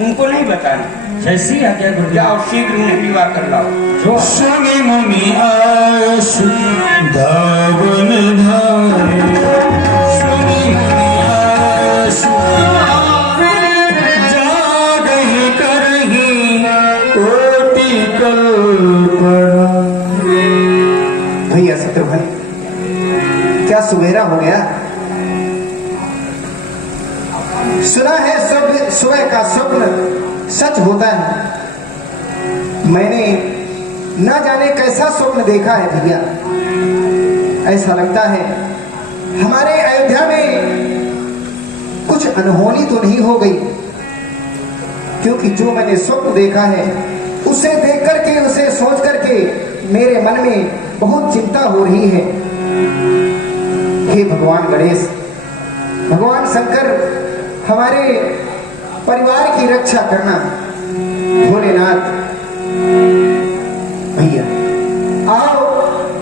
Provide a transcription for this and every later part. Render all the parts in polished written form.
उनको नहीं बताना। जैसी आज्ञा गुरुदेव। जाओ शीघ्र उन्हें विवाह कर लाओ। जो संग मुनि आस धावन धारे, संग मुनि आस जागहि करहि कोटि कल्पना। भैया शत्रुघ्न, क्या सुबेरा हो गया? सुना है सुबह का स्वप्न सच होता है। मैंने न जाने कैसा स्वप्न देखा है भैया। ऐसा लगता है हमारे अयोध्या में कुछ अनहोनी तो नहीं हो गई, क्योंकि जो मैंने स्वप्न देखा है उसे देख करके, उसे सोच करके मेरे मन में बहुत चिंता हो रही है। हे भगवान गणेश, भगवान शंकर, हमारे परिवार की रक्षा करना। भोलेनाथ भैया आओ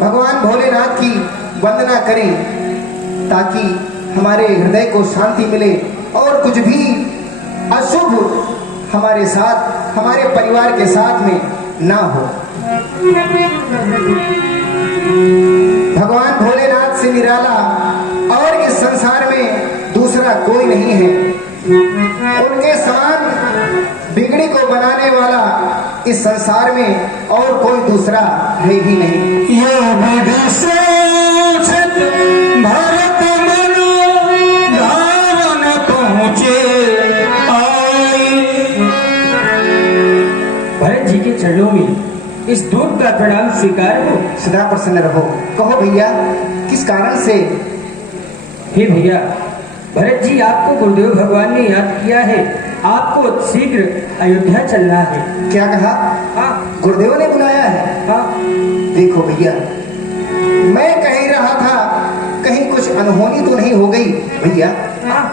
भगवान भोलेनाथ की वंदना करें, ताकि हमारे हृदय को शांति मिले और कुछ भी अशुभ हमारे साथ, हमारे परिवार के साथ में ना हो। भगवान भोलेनाथ से निराला और इस संसार में दूसरा कोई नहीं है। उनके समान बिगड़ी को बनाने वाला इस संसार में और कोई दूसरा है ही नहीं। यह विधि सोचत भरत मनो धावन पहुँचे आई। भरत जी के चरणों में इस दूत का प्रणाम स्वीकार हो। सदा प्रसन्न रहो। कहो भैया, किस कारण से? हे भैया, भरत जी आपको गुरुदेव भगवान ने याद किया है। आपको शीघ्र अयोध्या चलना है। क्या कहा? हाँ, गुरुदेव ने बुलाया है। हाँ। देखो भैया, मैं कह ही रहा था कहीं कुछ अनहोनी तो नहीं हो गई भैया? हाँ।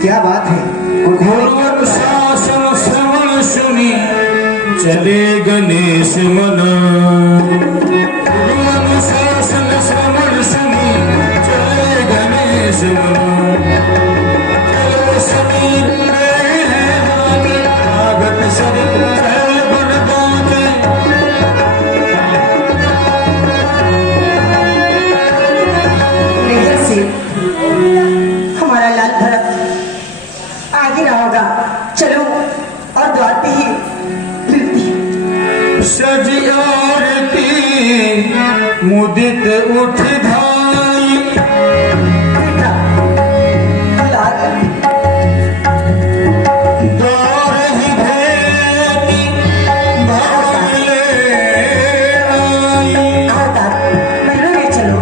क्या बात है? गुरुवर शासन श्रवण सुनी चले गणेश मना। गुरुवर शासन श्रवण सुनी चले गणेश मना। चलो समीर गए हैं नामी, आगत सर चल गुण गाते। नजर से हमारा लाल भरत आगे रहा होगा। चलो और द्वार पे ही सज आरती मुदित उठ धाई। द्वार ही भेदी भरले आई। महलों में चलो।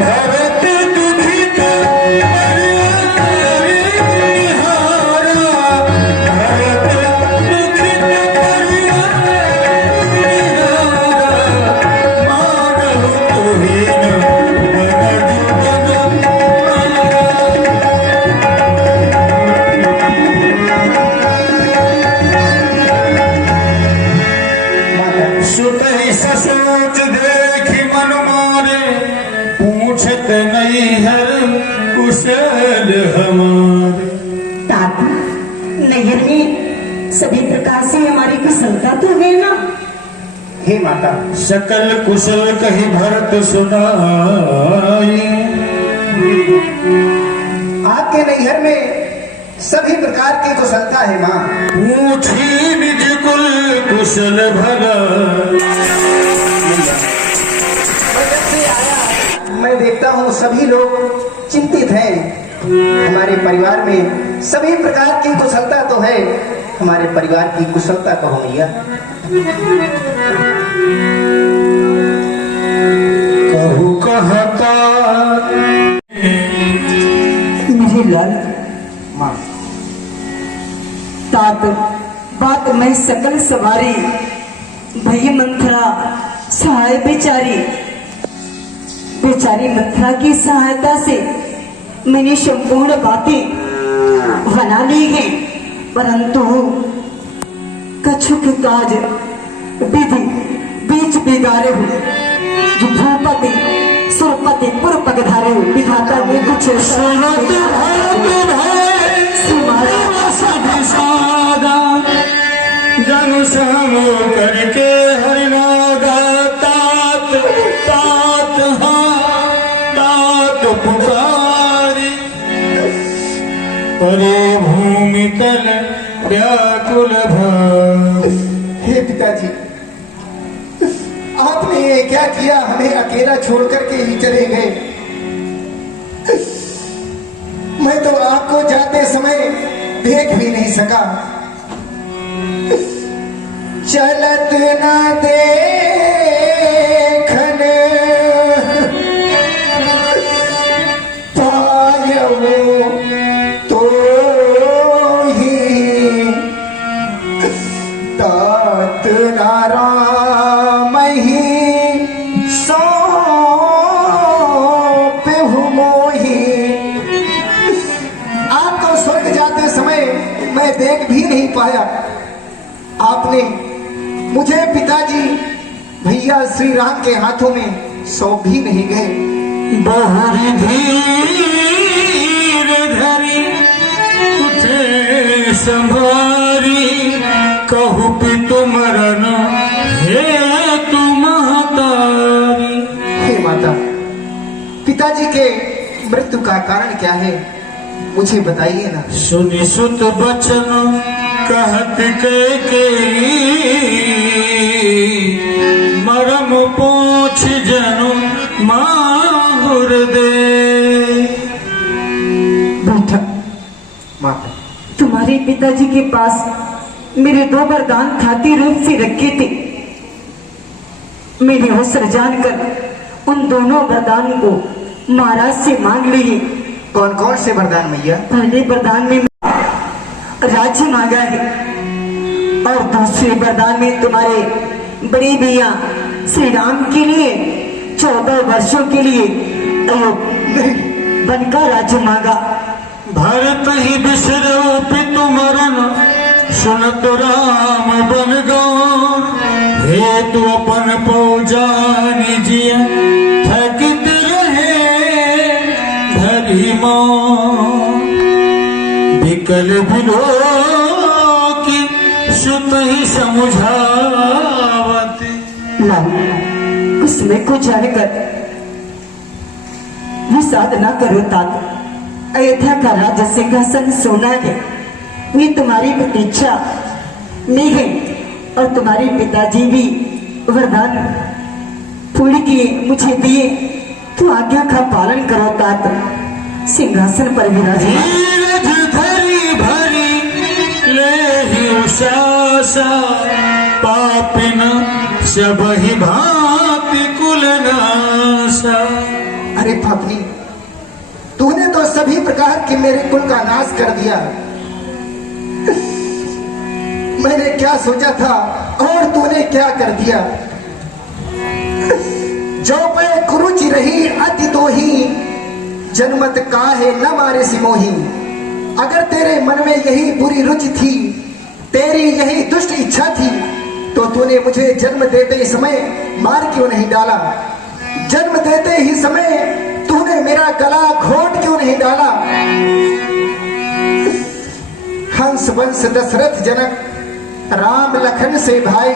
भरत दुखित सोच देखी मन मारे, पूछत नहीं हर कुशल हमारे। ताकि नैहर में सभी प्रकार से हमारी कुशलता तो है ना? हे माता, सकल कुशल कही भरत सुनाई। आपके नैहर में सभी प्रकार की कुशलता है माँ। पूछी निज कुल कुशल भला। मैं देखता हूँ सभी लोग चिंतित हैं। हमारे परिवार में सभी प्रकार की कुशलता तो है, हमारे परिवार की कुशलता कहो भैया। कहू कहता मेरे लाल माँ, तात बात मैं सकल सवारी, भई मंथरा सहाय बेचारी। बेचारी मंथरा की सहायता से मैंने संपूर्ण बातें बना ली हैं, परंतु कछुक काज विधि बीच बिगाड़े हुए जो भूपति सुरपति पुरपति पगधारे विधाता ने कुछ सुनत भरत भय सभी सादा जनु समो करके हरिनागा तात तात तात पुकारी परे भूमि तल व्याकुल भय। हे पिताजी, आपने ये क्या किया? हमें अकेला छोड़ करके ही चले गए। मैं तो आपको जाते समय देख भी नहीं सका। चलत न देखन पायवो तो ही तात नाराम ही सौंपहु मोहि। आपको स्वर्ग जाते समय मैं देख भी नहीं पाया। आपने मुझे पिताजी भैया श्री राम के हाथों में सौंप भी नहीं गए। बहुरी धीर धरी उठे संभारी कहु पितु मरन हे तु महतारी। हे माता, पिताजी के मृत्यु का कारण क्या है, मुझे बताइए ना। सुनि सुत बचन कहत के मरम पोछ जनु माहुर दे। बेटा, माता, तुम्हारे पिताजी के पास मेरे 2 वरदान खाती रूप से रखे थे। मैंने अवसर जानकर उन दोनों वरदान को महाराज से मांग लिए। कौन कौन से वरदान मैया? पहले वरदान में राज्य मांगा है और दूसरे वरदान में तुम्हारे बड़े भैया श्री राम के लिए 14 वर्षों के लिए वन का राज्य मांगा। भरत ही बिसरो पितु मरन सुनत राम बन गो हे तु अपन पौजान जिया थकित रहे धरी मौन विकल बिलो की सुत ही समुझावत। उसमें को जानकर विषाद न करो तात। अयोध्या का राज्य सिंहासन सोना है, ये तुम्हारी प्रतीक्षा में है और तुम्हारे पिताजी भी वरदान पूरी किए मुझे दिए, तो आज्ञा का पालन करो तात। सिंहासन पर विराजे धीरज धरी भरी ले ही उषासा पापिन सब ही भांति कुलनाशा। अरे पापनी, तूने तो सभी प्रकार के मेरे कुल का नाश कर दिया। मैंने क्या सोचा था और तूने क्या कर दिया। जो पे कुरुचि रही अति तो ही जन्मत काहे न मारे सिमोही। अगर तेरे मन में यही बुरी रुचि थी, तेरी यही दुष्ट इच्छा थी, तो तूने मुझे जन्म देते ही समय मार क्यों नहीं डाला? जन्म देते ही समय तूने मेरा गला घोट क्यों नहीं डाला? हंस वंश दशरथ जनक राम लखन से भाई,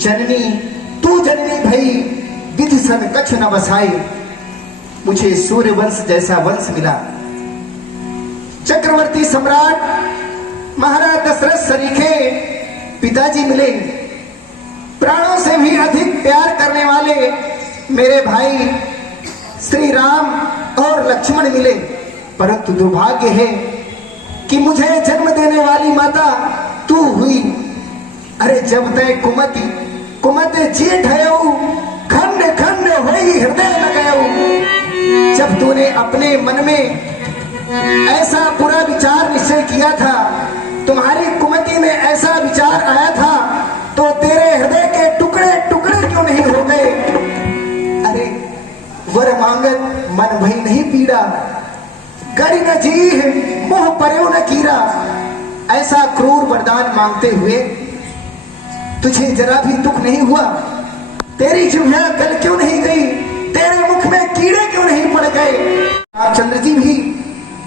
जननी तू जननी भई विधि सन कछ न बसाई। मुझे सूर्य वंश जैसा वंश मिला। चक्रवर्ती सम्राट महाराज दशरथ सरीखे पिताजी मिले। प्राणों से भी अधिक प्यार करने वाले मेरे भाई श्री राम और लक्ष्मण मिले। परंतु दुर्भाग्य है कि मुझे जन्म देने वाली माता तू हुई। अरे जब तय कुमति कुमति जीत है खंड खंड होई हृदय लगाऊ। जब तूने अपने मन में ऐसा पूरा विचार निश्चय किया था, तुम्हारी कुमति में ऐसा विचार आया था, तो तेरे हृदय के टुकड़े टुकड़े क्यों नहीं हो गए? अरे वर मांगत मन भई नहीं पीड़ा, गरी न जी मोह पर्यो न कीरा। ऐसा क्रूर वरदान मांगते हुए तुझे जरा भी दुख नहीं हुआ? तेरी जिह्वा गल क्यों नहीं गई? तेरे मुख में कीड़े क्यों नहीं पड़ गए। रामचंद्र जी भी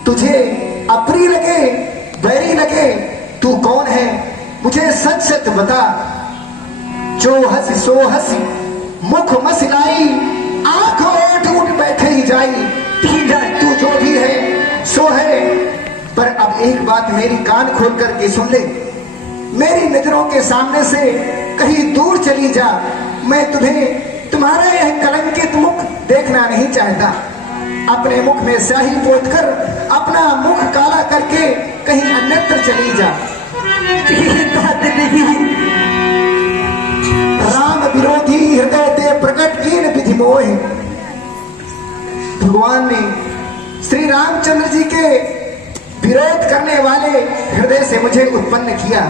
तुझे अप्रिय लगे, बैरी लगे, तू कौन है मुझे सच सच बता। जो हंसी सो हंसी मुख मसलाई, आंख ओठ उठ बैठे ही जाई। तू जो भी है सो है, पर अब एक बात मेरी कान खोल करके सुन ले। मेरी नजरों के सामने से कहीं दूर चली जा। मैं तुम्हें तुम्हारा यह कलंकित मुख देखना नहीं चाहता। अपने मुख में स्याही पोतकर अपना मुख काला करके कहीं अन्यत्र चली जा। राम विरोधी हृदय ते प्रकट कीन विधि मोह। भगवान ने श्री रामचंद्र जी के विरोध करने वाले हृदय से मुझे उत्पन्न किया।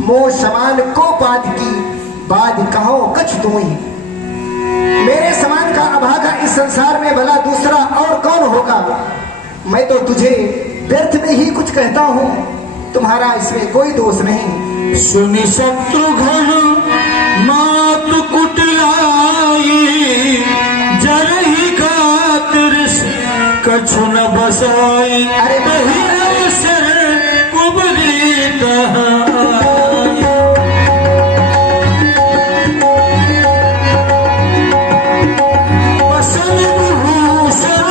मोह समान को पाद की बाद कहो कछ तू ही। मेरे समान का अभागा इस संसार में भला दूसरा और कौन होगा। मैं तो तुझे व्यर्थ में ही कुछ कहता हूँ, तुम्हारा इसमें कोई दोष नहीं। सुनि शत्रुघ्न मात कुटिलाई, जरहि खातिर कछु न बसाई। अरे बही अवसर कुबरी कहाई। बसन विभूषण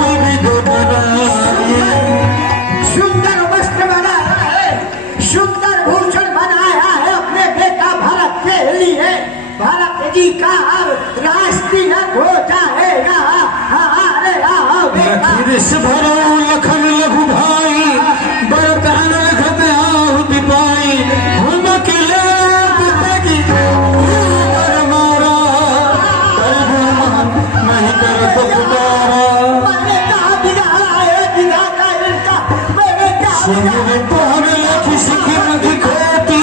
विविध बनाई। सुंदर वस्त्र बनाया है, सुंदर भूषण बनाया है अपने बेटा भरत के लिए। भरत जी का अब राष्ट्रीय हो जाएगा। अरे आओ बेटा। ऋष भरो लखन लघु भाई, बरतन लखत आहुति पाई। हम अकेले पिताजी पर मारा, नहीं कर तो पुकारा। मैंने कहा बिगाड़ा है, बिगाड़ा इनका मैंने क्या सुनिए पहन लखी सिखी नदी खोटी,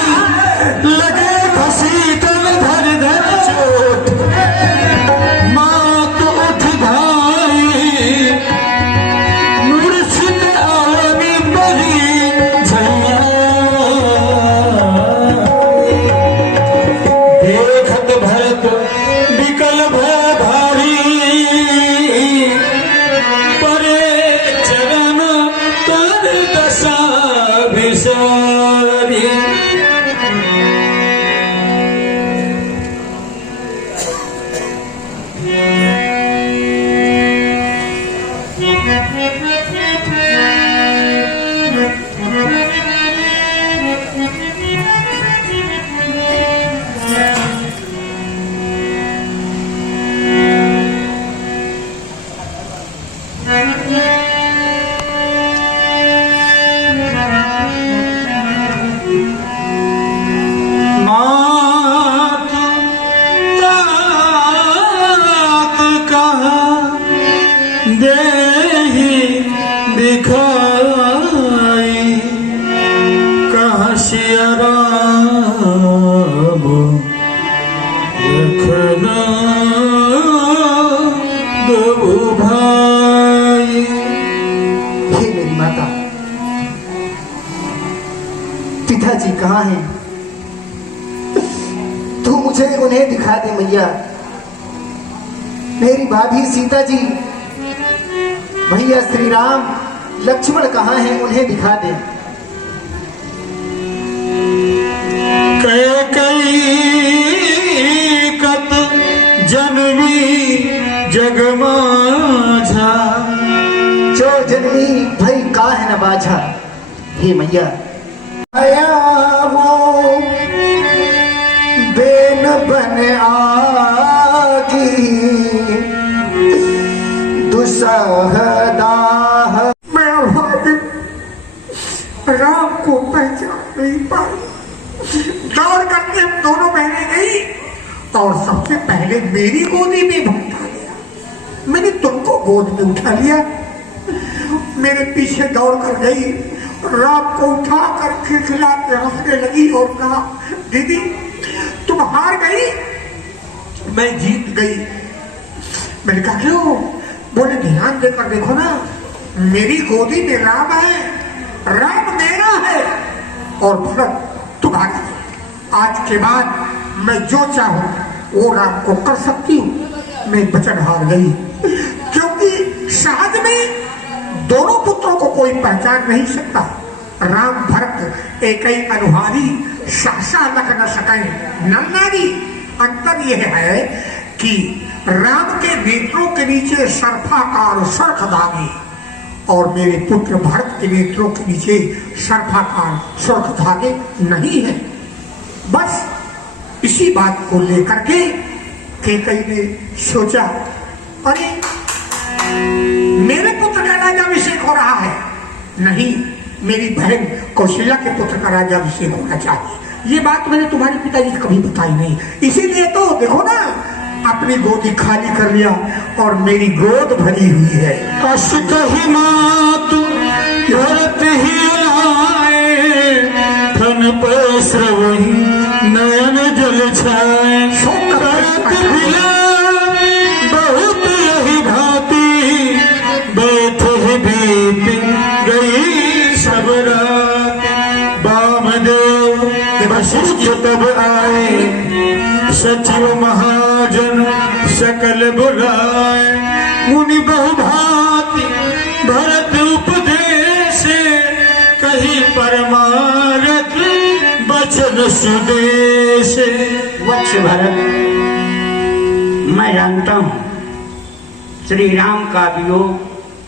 लगे फंसी तन धर धर चोट। मात उठ भाई, मूर्छित आवी बही झैया। देखत भरत विकल भय भारी, परे चरण तर दशा विसारी। मात तात कहाँ देहि दिखाई। कहाँ सिया राम लखना दो भाई। हे मेरी माता, पिताजी कहाँ हैं? तू मुझे उन्हें दिखा दे मैया। मेरी भाभी सीता जी, भैया श्री राम, लक्ष्मण कहाँ हैं? उन्हें दिखा दे। कई कत जनमी जग माझा। जो जननी भई काहे न बाझा। हे मैया, आया वो बेन बन आगी, दुसहदाह। मैं भाभी राम को पहचान नहीं पाई। दौड़ करके हम दोनों बहनें गई और सबसे पहले मेरी गोदी में बैठा लिया। मैंने तुमको गोद में उठा लिया। मेरे पीछे दौड़ कर गई, राम को उठा कर खिलखिलाते हंसने लगी और कहा, दीदी तुम हार गई, मैं जीत गई। मैंने कहा क्यों? बोले ध्यान देकर देखो ना, मेरी गोदी में राम है, राम मेरा है और भरत तुम्हारा है। आज के बाद मैं जो चाहूं वो राम को कर सकती हूँ। मैं वचन हार गई, क्योंकि कोई पहचान नहीं सकता। राम भरत एक ही अनुहारी, सहसा लग न सकें नन्नारी। अंतर यह है कि राम के नेत्रों के नीचे सर्फाकार सर्फ धागे और मेरे पुत्र भरत के नेत्रों के नीचे सर्फाकार सुर्ख धागे नहीं है। बस इसी बात को लेकर के कैकेयी ने सोचा, अरे मेरे पुत्र का राज्याभिषेक हो रहा है, नहीं, मेरी बहन कौशल्या के पुत्र का राज्याभिषेक होना चाहिए। ये बात मैंने तुम्हारे पिताजी को कभी बताई नहीं, इसीलिए तो देखो ना, अपनी गोदी खाली कर लिया और मेरी गोद भरी हुई है। अस कही मात भरत ही आए, थन पर श्रवही नयन जल छाए। भरत बिलाए बहुत यही भांति, बैठे बीत गई सब रात। वामदेव वशिष्ठ तब आए, सचिव महाजन सकल बुलाए। मुनि बहुभांति भरत उपदेश, कही परमारथ बचन सुदेश। वत्स भरत, मैं जानता हूं श्री राम का वियोग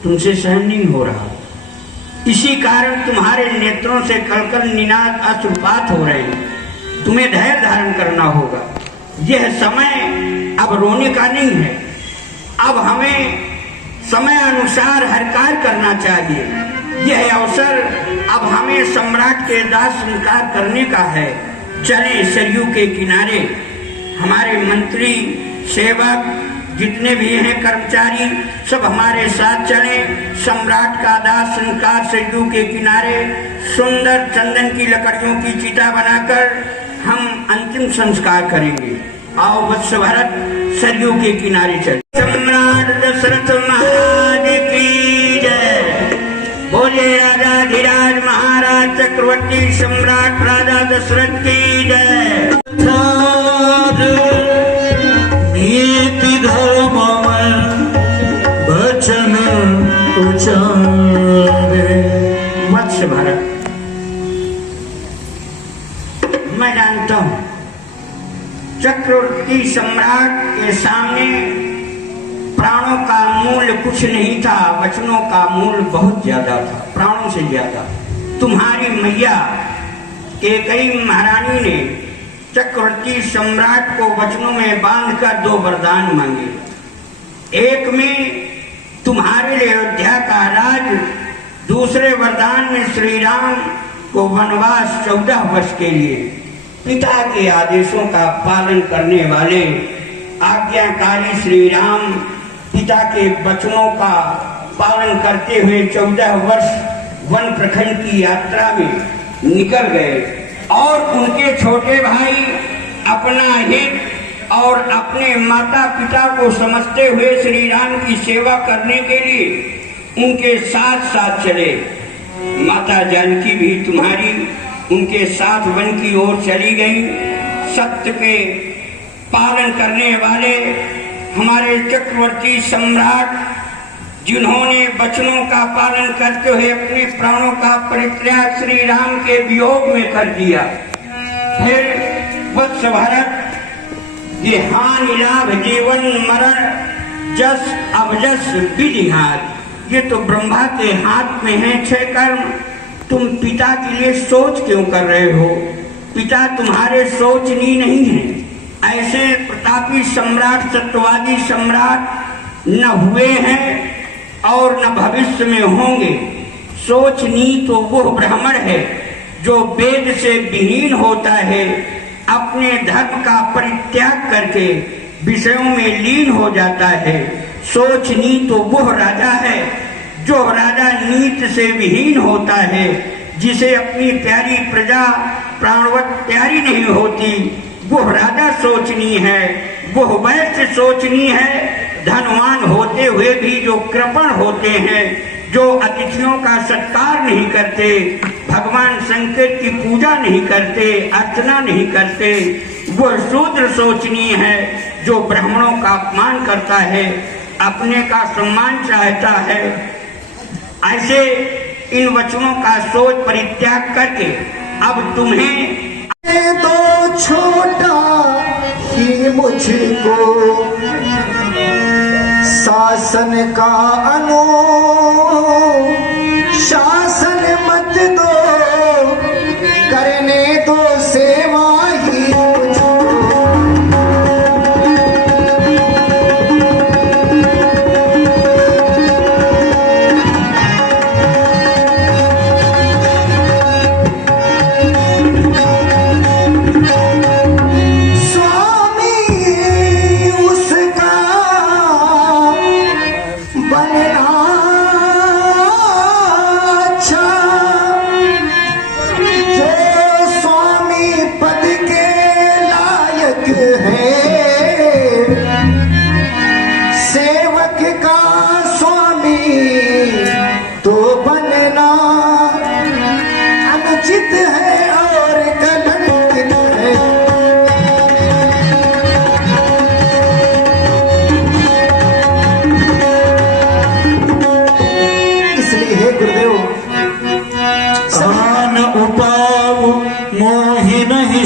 तुमसे सहन नहीं हो रहा, इसी कारण तुम्हारे नेत्रों से कलकल निनाद अश्रुपात हो रहे हैं। तुम्हें धैर्य धारण करना होगा। यह समय अब रोने का नहीं है, अब हमें समय अनुसार हर कार्य करना चाहिए। यह अवसर अब हमें सम्राट के दास स्वीकार करने का है। चले सरयू के किनारे, हमारे मंत्री सेवक जितने भी हैं कर्मचारी सब हमारे साथ चले। सम्राट का दास संस्कार सरयू के किनारे सुंदर चंदन की लकड़ियों की चिता बनाकर हम अंतिम संस्कार करेंगे। आओ वत्स भरत, सरयू के किनारे चले। सम्राट दशरथ महाराज की जय। बोले राजा धीराज महाराज चक्रवर्ती सम्राट राजा दशरथ की जय। नीति धर्म वचन उचारे। वत्स भरत, मैं जानता हूं चक्रवर्ती सम्राट के सामने प्राणों का मूल्य कुछ नहीं था, वचनों का मूल्य बहुत ज्यादा था, प्राणों से ज्यादा। तुम्हारी मैया कैकेयी महारानी ने चक्रवर्ती सम्राट को वचनों में बांधकर 2 वरदान मांगे। एक में तुम्हारे लिए अयोध्या का राज, दूसरे वरदान में श्री राम को वनवास 14 वर्ष के लिए। पिता के आदेशों का पालन करने वाले आज्ञाकारी श्री राम पिता के वचनों का पालन करते हुए 14 वर्ष वन प्रखंड की यात्रा में निकल गए और उनके छोटे भाई अपना हित और अपने माता पिता को समझते हुए श्री राम की सेवा करने के लिए उनके साथ साथ चले। माता जानकी भी तुम्हारी उनके साथ वन की ओर चली गई। सत्य के पालन करने वाले हमारे चक्रवर्ती सम्राट जिन्होंने वचनों का पालन करते हुए अपने प्राणों का परित्याग श्री राम के वियोग में कर दिया। फिर वत्स भरत, ये हानि लाभ जीवन मरण जस अवजस विधि हाथ, ये तो ब्रह्मा के हाथ में है 6 कर्म। तुम पिता के लिए सोच क्यों कर रहे हो? पिता तुम्हारे सोचनीय नहीं है। ऐसे प्रतापी सम्राट सत्यवादी सम्राट न हुए हैं और न भविष्य में होंगे। सोचनीय तो वो ब्राह्मण है जो वेद से विहीन होता है, अपने धर्म का परित्याग करके विषयों में लीन हो जाता है। सोचनीय तो वो राजा है जो राजा नीत से विहीन होता है, जिसे अपनी प्यारी प्रजा प्राणवत प्यारी नहीं होती, वो राजा सोचनीय है। वो वैश्य सोचनीय है, धनवान होते हुए भी जो कृपण होते हैं, जो अतिथियों का सत्कार नहीं करते, भगवान शंकर की पूजा नहीं करते, अर्चना नहीं करते, वो शूद्र सोचनीय है जो ब्राह्मणों का अपमान करता है, अपने का सम्मान चाहता है। ऐसे इन वचनों का सोच परित्याग करके अब तुम्हें दो छोटा ही मुझको शासन का शासन मत दो, करने दो सेवा ही मुझको।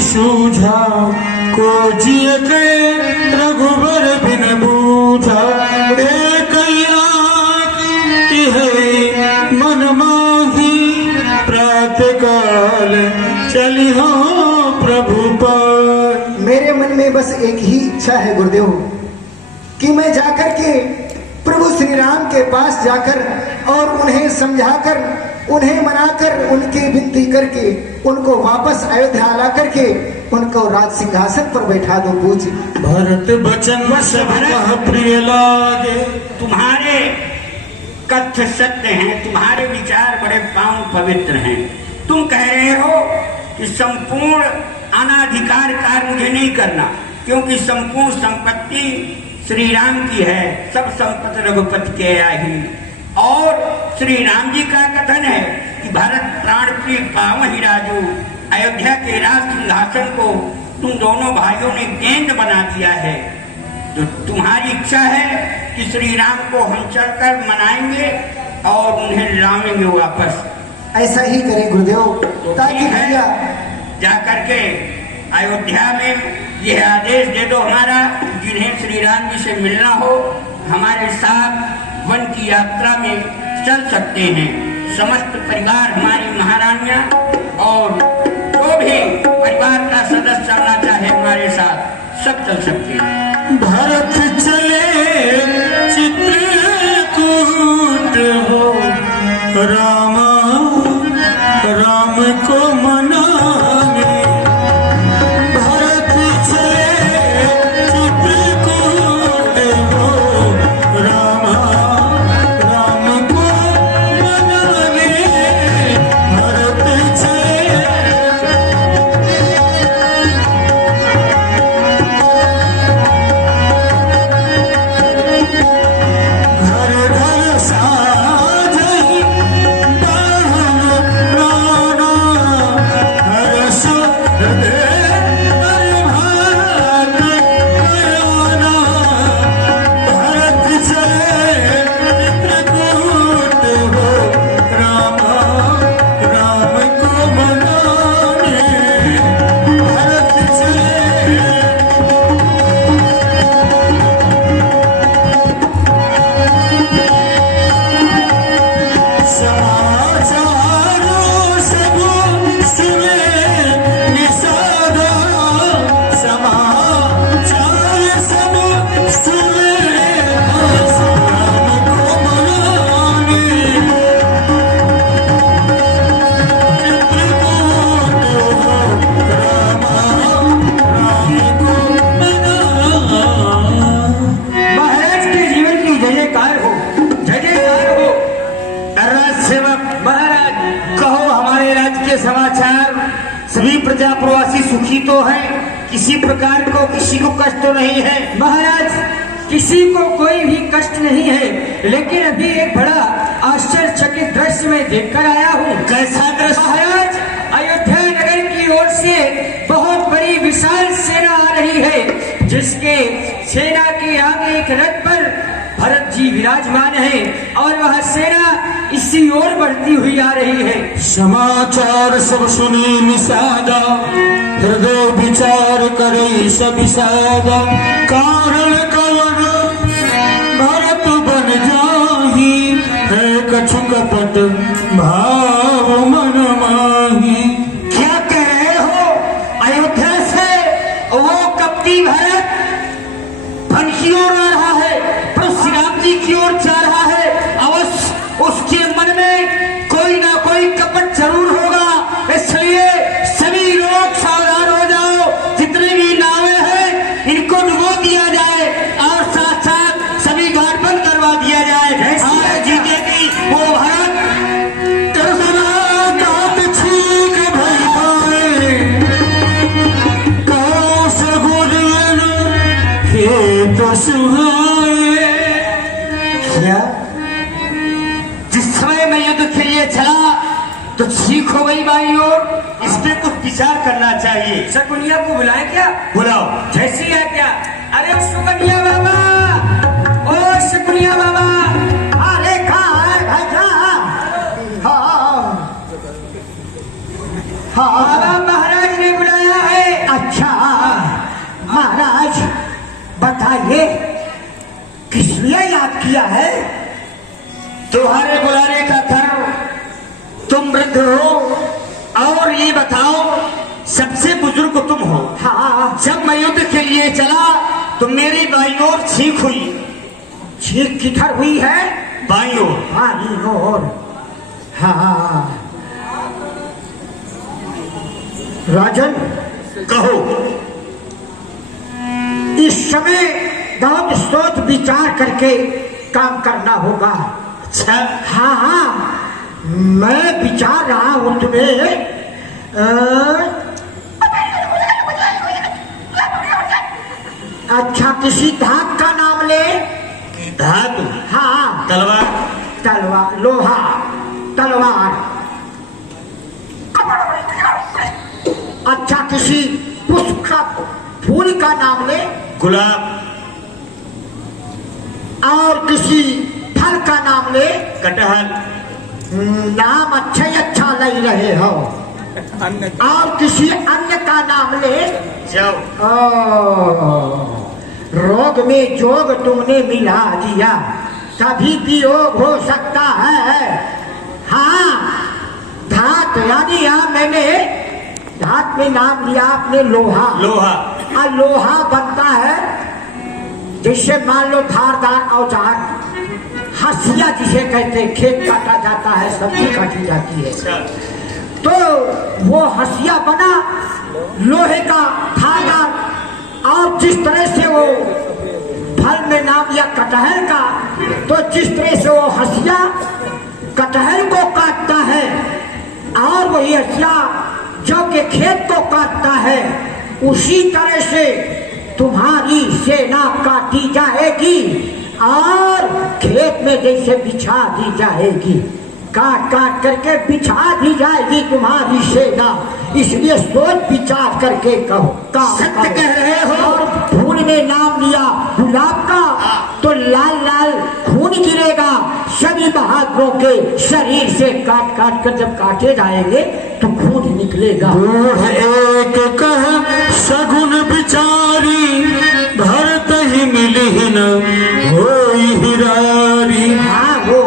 सूझा को जिय के रघुबर बिन बूझा, एक है मन माही प्रात काल चली हो प्रभु पर। मेरे मन में बस एक ही इच्छा है गुरुदेव कि मैं जाकर के प्रभु श्री राम के पास जाकर और उन्हें समझाकर, उन्हें मनाकर, उनकी विनती करके उनको वापस अयोध्या ला करके उनको राज सिंहासन पर बैठा दो। पूज भरत बचन सबका प्रिय लागे, तुम्हारे कथ्य सत्य हैं, तुम्हारे विचार बड़े पावन पवित्र हैं। तुम कह रहे हो कि संपूर्ण अनाधिकार कार्य मुझे नहीं करना, क्योंकि संपूर्ण संपत्ति श्री राम की है, सब संपत्ति रघुपति के आई। और श्री राम जी का कथन है कि भरत प्राण प्रिय पावन ही राजू, अयोध्या के राज सिंहासन को तुम दोनों भाइयों ने गेंद बना दिया है। तो तुम्हारी इच्छा है कि श्री राम को हम चलकर मनाएंगे और उन्हें लाएंगे वापस। ऐसा ही करें गुरुदेव, ताकि भैया जाकर के अयोध्या में यह आदेश दे दो हमारा, जिन्हें श्री राम जी से मिलना हो हमारे साथ वन की यात्रा में चल सकते हैं। समस्त परिवार, हमारी महारानियां और जो भी परिवार का सदस्य चलना चाहे हमारे साथ सब चल सकते हैं। भरत चले चित्रकूट हो, रामा राम को मनाने। भरत चले चित्रकूट हो, रामा राम को मनाने। भरत चले घर घर साजई बाहन राणा, हरस हृदय भात कयाना। भरत चले चित्रकूट हो, रामा राम को मनाने। भरत चले समाचारों सब सुने निषादा, समाचार सब सुने राम को मनाने। चित्रकूट हो, रामा राम को मनाने। महाराज के जीवन की जय जयकार हो, जय जयकार हो। राज सेवक महाराज, कहो हमारे राज्य के समाचार। सभी प्रजा प्रवासी सुखी तो हैं, किसी प्रकार को किसी को कष्ट तो नहीं है? महाराज किसी को कोई भी कष्ट नहीं है, लेकिन अभी एक बड़ा आश्चर्यचकित दृश्य मैं देखकर आया हूँ। कैसा दृश्य? महाराज अयोध्या नगर की ओर से बहुत बड़ी विशाल सेना आ रही है, जिसके सेना के आगे एक रथ पर भरत जी विराजमान है और वह सेना इसी ओर बढ़ती हुई आ रही है। समाचार सब सुनी निषादा, हृदय विचार करे सब सादा। कारण कवन भरत बन जाही, है कछु कपट भाव मन माही। क्या कह रहे हो? अयोध्या से वो कपटी भरत वन की ओर आ रहा है, प्रभु श्री राम जी की ओर जा रहा है। अवश्य उसके मन में कोई ना कोई कपट जरूर होगा, इसलिए सभी लोग सावधान हो जाओ। जितनी भी नावें हैं इनको डुबो दिया जाए और साथ साथ सभी घाट बंद करवा दिया जाए। और जीतेगी वो भारत। क्या जिस समय मैं युद्ध के लिए चला तो ठीक हो गई बाई और इस पे कुछ विचार करना चाहिए। शकुनिया को बुलाए क्या? बुलाओ। जैसी है क्या? अरे सुकन्या बाबा, ओ शकुनिया बाबा। अरे कहाँ है भैया? हाँ बाबा महाराज ने बुलाया है। अच्छा महाराज बताइए किस लिए याद किया है? तुम्हारे बुलाने का कारण, तुम वृद्ध हो और ये बताओ सबसे बुजुर्ग तुम हो। हाँ जब मैं युद्ध के लिए चला तो मेरी बाईं ओर छींक हुई। छींक किधर हुई है? बाईं ओर। बाईं ओर। हाँ राजन कहो। इस समय बहुत सोच विचार करके काम करना होगा। अच्छा। हाँ हाँ मैं विचार रहा हूँ तुम्हें अच्छा किसी धातु का नाम ले। धातु? हाँ तलवार। तलवार, लोहा, तलवार। अच्छा किसी पुष्प का फूल का नाम ले। गुलाब। और किसी फल का नाम ले। कटहल। नाम अच्छा ले रहे हो। और किसी अन्य का नाम ले। जाओ। रोग में जोग तुमने मिला दिया, कभी भी योग हो सकता है। हाँ धात यानी यहाँ मैंने धात में नाम लिया आपने लोहा। लोहा। और लोहा बनता है जिससे मान लो धारदार औजार, हसिया जिसे कहते हैं, खेत काटा जाता है, सब्जी काटी जाती है। तो वो हसिया बना लोहे का धारदार। और जिस तरह से वो फल में नाम लिया कटहल का, तो जिस तरह से वो हसिया कटहल को काटता है और वही हसिया जो के खेत को काटता है, उसी तरह से तुम्हारी सेना काटी जाएगी और खेत में जैसे बिछा दी जाएगी, काट काट करके बिछा दी जाएगी तुम्हारी सेना। इसलिए सोच विचार करके कहो। सत्य कह रहे हो। और फूल में नाम लिया गुलाब का, तो लाल लाल खून गिरेगा सभी बहादुरों के शरीर से। काट काट कर जब काटे जाएंगे तो खून निकलेगा। एक कह सगुन विचारी, भरत ही मिली न होई हिरारी। हाँ वो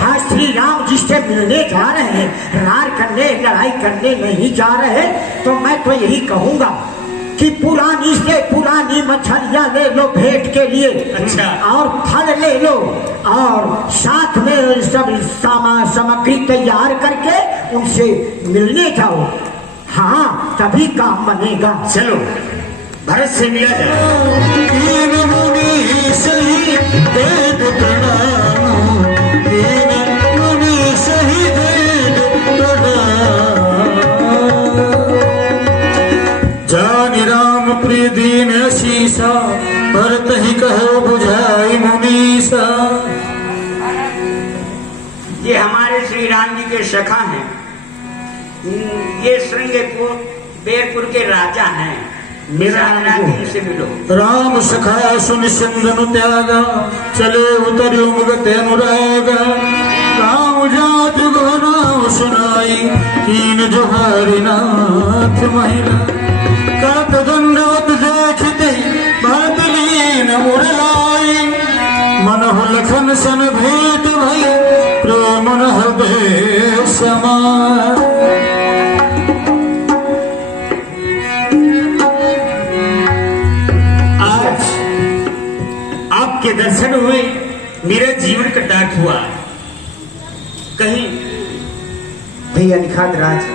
हाँ श्री राम जी से मिलने जा रहे हैं, रार करने लड़ाई करने नहीं जा रहे। तो मैं तो यही कहूँगा कि पुरानी से पुरानी मछलियाँ ले लो भेंट के लिए। अच्छा। और फल ले लो और साथ में सब सामग्री तैयार करके उनसे मिलने जाओ। हाँ तभी काम बनेगा। चलो भरत से मिला जाए। सही वेद प्रणाम, सही वेद प्रणाम। जानि राम प्रिय दीन शीसा, भरत ही कहो बुझाई मुनीसा। ये हमारे श्री राम जी के सखा हैं। ये श्रृंगपुर बेरपुर के राजा हैं। मेरा नाम से मिलो। राम सखा सुन सिंधनु त्यागा चले उतर्यो मुगते अनुराग गाँव जात गोनाव सुनाई कीन जोहारी नाथ महिला करत दंडवत देखते भरत लीन उड़लाई मन हो लखन सन भेंट भई प्रेम हृदय समान। आपके दर्शन हुए मेरा जीवन कटाक्ष हुआ। कहीं भैया निखात राज